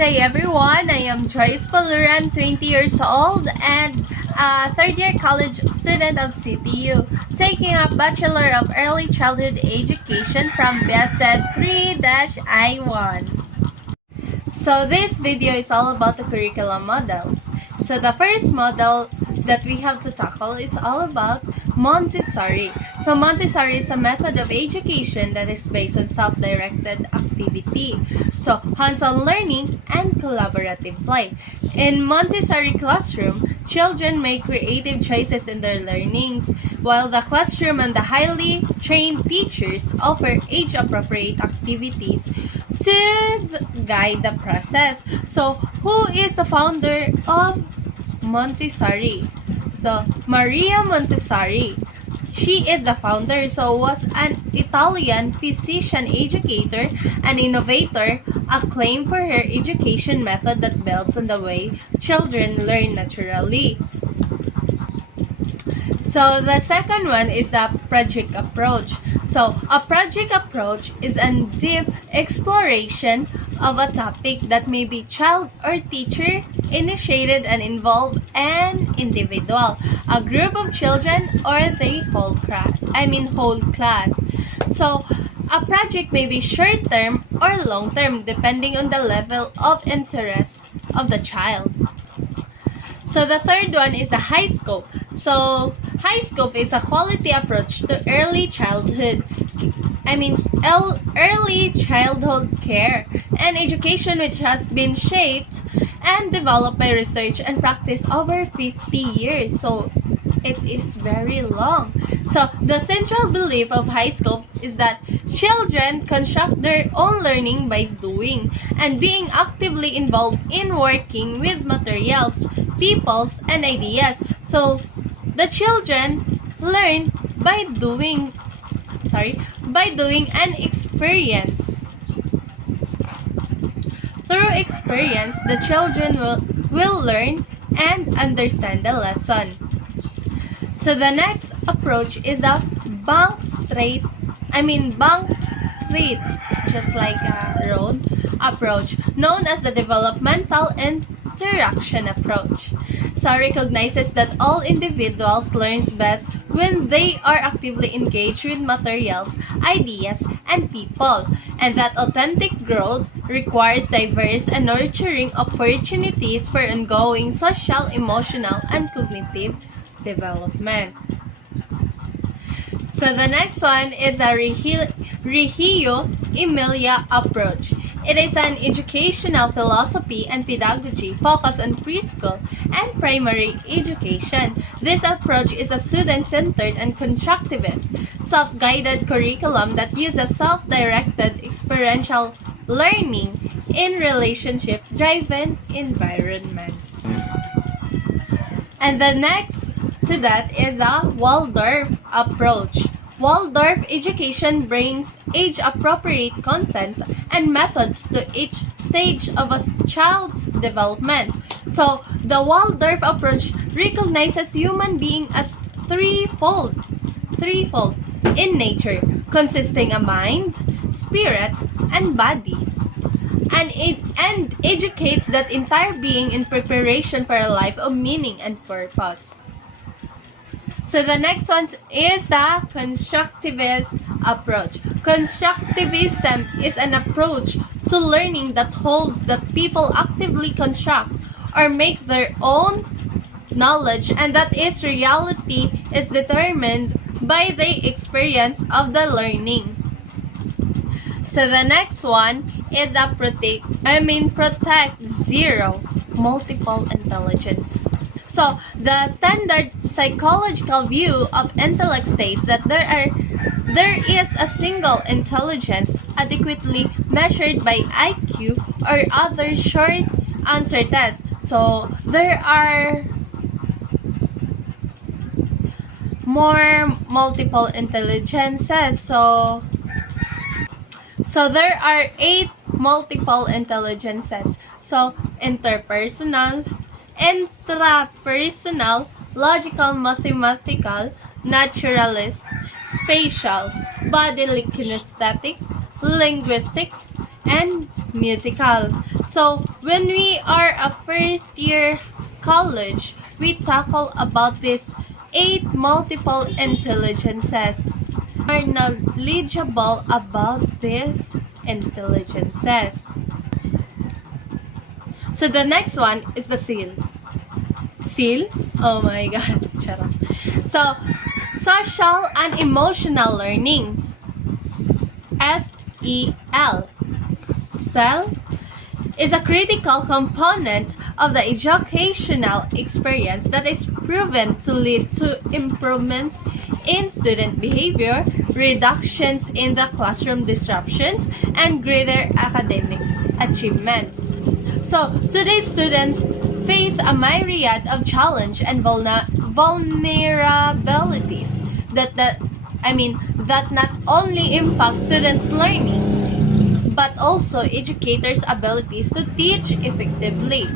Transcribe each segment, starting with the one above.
day everyone, I am Joyce Paluran, 20 years old and a third-year college student of CTU, taking up Bachelor of Early Childhood Education from BSED 3-I1. So this video is all about the curriculum models. So the first model that we have to tackle is all about Montessori. So Montessori is a method of education that is based on self-directed activity. So hands-on learning and collaborative play. In Montessori classroom, children make creative choices in their learnings, while the classroom and the highly trained teachers offer age-appropriate activities to guide the process. So who is the founder of Montessori? So Maria Montessori, she is the founder, so was an Italian physician educator and innovator, acclaimed for her education method that builds on the way children learn naturally. So the second one is the project approach. So a project approach is a deep exploration of a topic that may be child or teacher initiated and involve an individual, a group of children, or the whole class. So a project may be short-term or long-term depending on the level of interest of the child. So the third one is the high scope. So high scope is a quality approach to early childhood care and education, which has been shaped and developed by research and practice over 50 years. So it is very long. So the central belief of high scope is that children construct their own learning by doing and being actively involved in working with materials, peoples, and ideas. So the children learn by doing and experience. Through experience, the children will learn and understand the lesson. So the next approach is the bank street, just like a road approach, known as the developmental interaction approach. So recognizes that all individuals learn best when they are actively engaged with materials, ideas, and people, and that authentic growth requires diverse and nurturing opportunities for ongoing social, emotional, and cognitive development. So the next one is a Reggio Emilia approach. It is an educational philosophy and pedagogy focused on preschool and primary education. This approach is a student-centered and constructivist, self-guided curriculum that uses self-directed experiential learning in relationship-driven environments. And the next to that is a Waldorf approach. Waldorf education brings age-appropriate content and methods to each stage of a child's development. So, the Waldorf approach recognizes human being as threefold in nature, consisting of mind, spirit, and body, and educates that entire being in preparation for a life of meaning and purpose. So the next one is the constructivist approach. Constructivism is an approach to learning that holds that people actively construct or make their own knowledge, and that its reality is determined by the experience of the learning. So the next one is the Protect Zero multiple intelligence. So the standard psychological view of intellect states that there is a single intelligence adequately measured by IQ or other short answer tests. So there are more multiple intelligences. So there are 8 multiple intelligences. So interpersonal, intrapersonal, logical, mathematical, naturalist, spatial, bodily kinesthetic, linguistic, and musical. So when we are a first year college, we tackle about these 8 multiple intelligences. Are knowledgeable about these intelligences. So the next one is the SEAL. SEAL? Oh my god. Charot. So, social and emotional learning. SEL. SEL is a critical component of the educational experience that is proven to lead to improvements in student behavior, reductions in the classroom disruptions, and greater academic achievements. So, today's students face a myriad of challenge and vulnerabilities that not only impact students' learning, but also educators' abilities to teach effectively.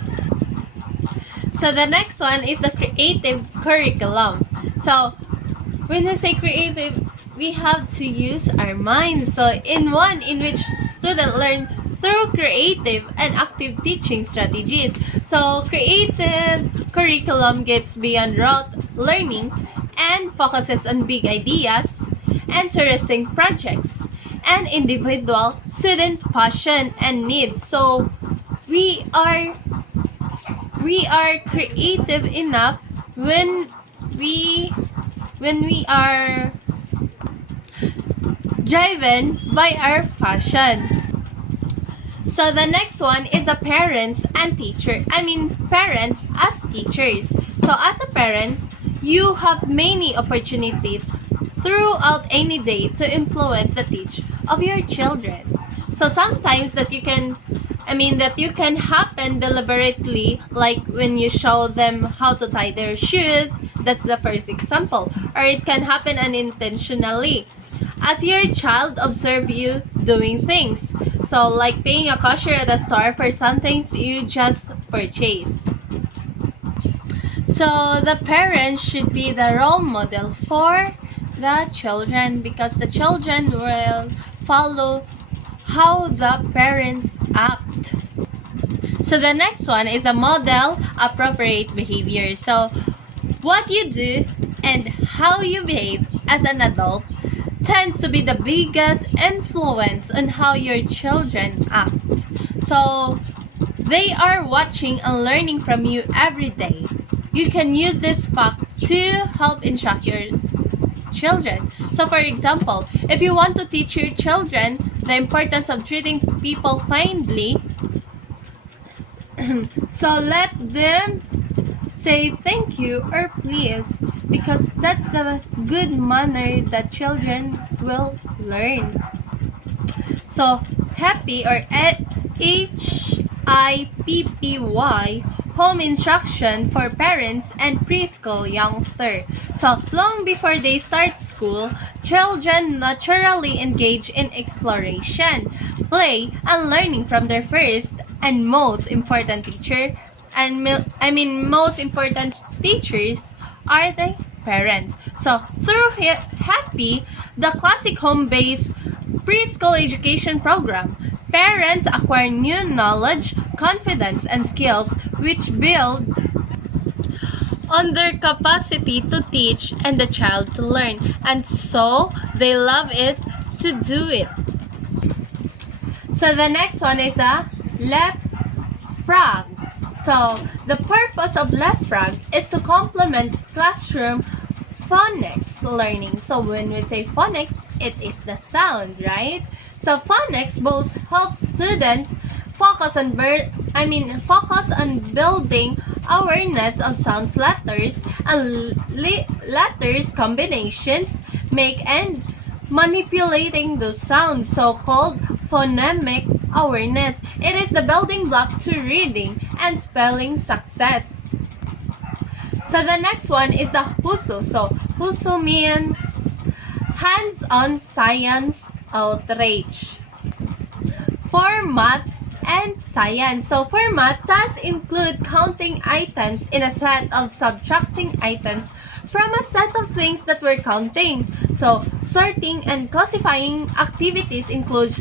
So the next one is the creative curriculum. So when we say creative, we have to use our minds. So in which students learn through creative and active teaching strategies. So creative curriculum gets beyond rote learning and focuses on big ideas, interesting projects, and individual student passion and needs. So we are creative enough when we are driven by our passion. So the next one is the parents and parents as teachers. So as a parent, you have many opportunities throughout any day to influence the teach of your children. So sometimes that you can happen deliberately, like when you show them how to tie their shoes. That's the first example. Or it can happen unintentionally, as your child observe you doing things. So like paying a cashier at a store for something you just purchased. So the parents should be the role model for the children, because the children will follow how the parents act. So the next one is a model appropriate behavior. So what you do and how you behave as an adult tends to be the biggest influence on how your children act. So they are watching and learning from you every day. You can use this fact to help instruct your children. So for example, if you want to teach your children the importance of treating people kindly, so let them say thank you or please, because that's the good manner that children will learn. So happy, or HIPPY, home instruction for parents and preschool youngster. So long before they start school, children naturally engage in exploration, play, and learning from their first and most important teacher. Most important teachers are the parents. So through Happy, the classic home-based preschool education program, parents acquire new knowledge, confidence, and skills which build on their capacity to teach and the child to learn, and so they love it to do it. So the next one is the left frog. So the purpose of left frog is to complement classroom phonics learning. So when we say phonics, it is the sound, right? So phonics both helps students focus on building awareness of sounds, letters, and letters combinations make, and manipulating those sounds, so-called phonemic awareness. It is the building block to reading and spelling success. So the next one is the HUSO. So HUSO means hands-on science outreach for math and science. So for math, tasks include counting items in a set of subtracting items from a set of things that we're counting. So sorting and classifying activities includes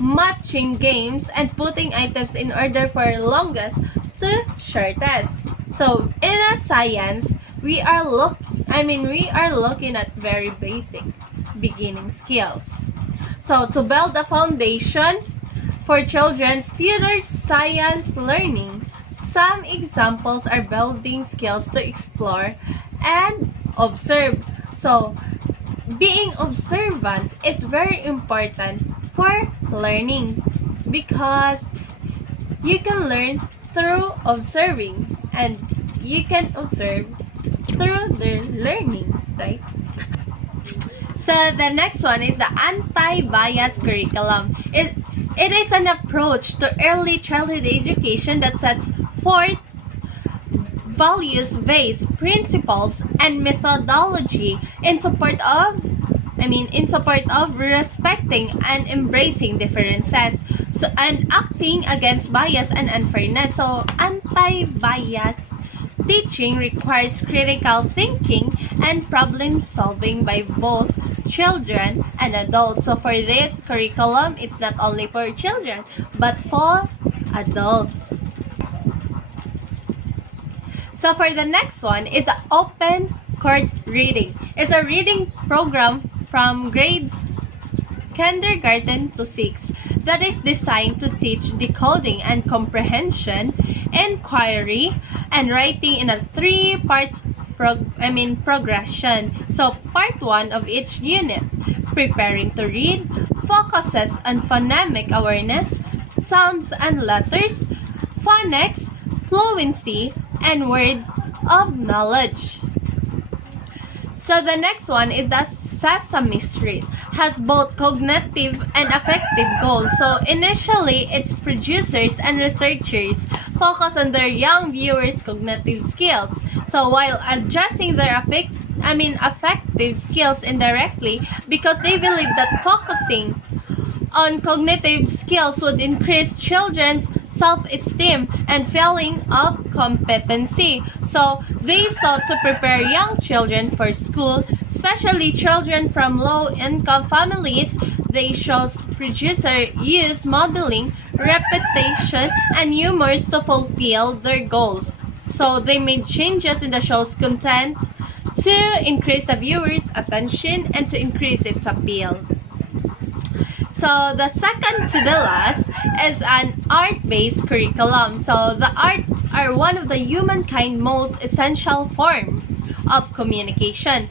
matching games, and putting items in order for longest to shortest. So in a science, we are looking at very basic beginning skills. So to build a foundation for children's future science learning, some examples are building skills to explore and observe. So being observant is very important for learning because you can learn through observing and you can observe through the learning, right? So the next one is the anti-bias curriculum. It is an approach to early childhood education that sets forth values-based principles and methodology in support of respecting and embracing differences, and acting against bias and unfairness. So anti-bias teaching requires critical thinking and problem solving by both children and adults. So for this curriculum, it's not only for children but for adults. So for the next one is the open court reading. It's a reading program from grades kindergarten to 6 that is designed to teach decoding and comprehension, inquiry, and writing in a 3-part progression. So part 1 of each unit, preparing to read, focuses on phonemic awareness, sounds and letters, phonics, fluency, and word of knowledge. So the next one is the Sesame Street. Has both cognitive and affective goals. So initially, its producers and researchers focus on their young viewers' cognitive skills. So while addressing their affective skills indirectly, because they believe that focusing on cognitive skills would increase children's self-esteem and feeling of competency. So they sought to prepare young children for school, especially children from low-income families. They show's producer use modeling, repetition, and humor to fulfill their goals. So they made changes in the show's content to increase the viewer's attention and to increase its appeal. So the second to the last is an art-based curriculum. So the arts are one of the humankind most essential form of communication.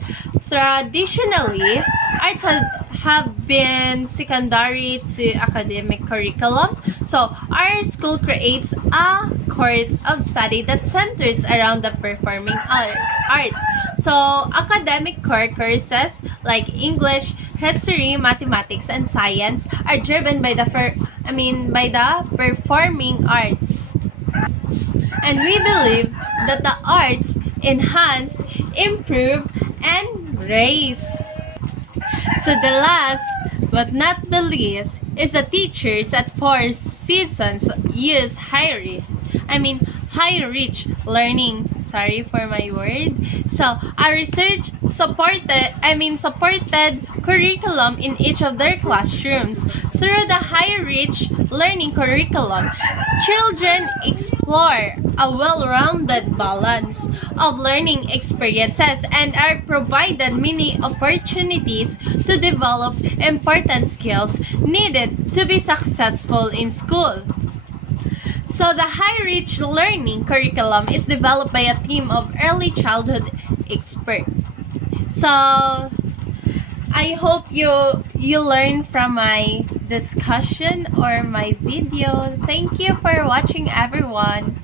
Traditionally, arts have been secondary to academic curriculum. So our school creates a course of study that centers around the performing arts. So academic core courses like English, history, mathematics, and science are driven by the performing arts. And we believe that the arts enhance, improve, and raise. So the last but not the least is the teachers at Four Seasons use high-reach learning. Sorry for my word. So a research supported curriculum in each of their classrooms. Through the high-reach learning curriculum, children explore a well-rounded balance of learning experiences and are provided many opportunities to develop important skills needed to be successful in school. So the high-reach learning curriculum is developed by a team of early childhood experts. So I hope you learn from my discussion or my video. Thank you for watching, everyone.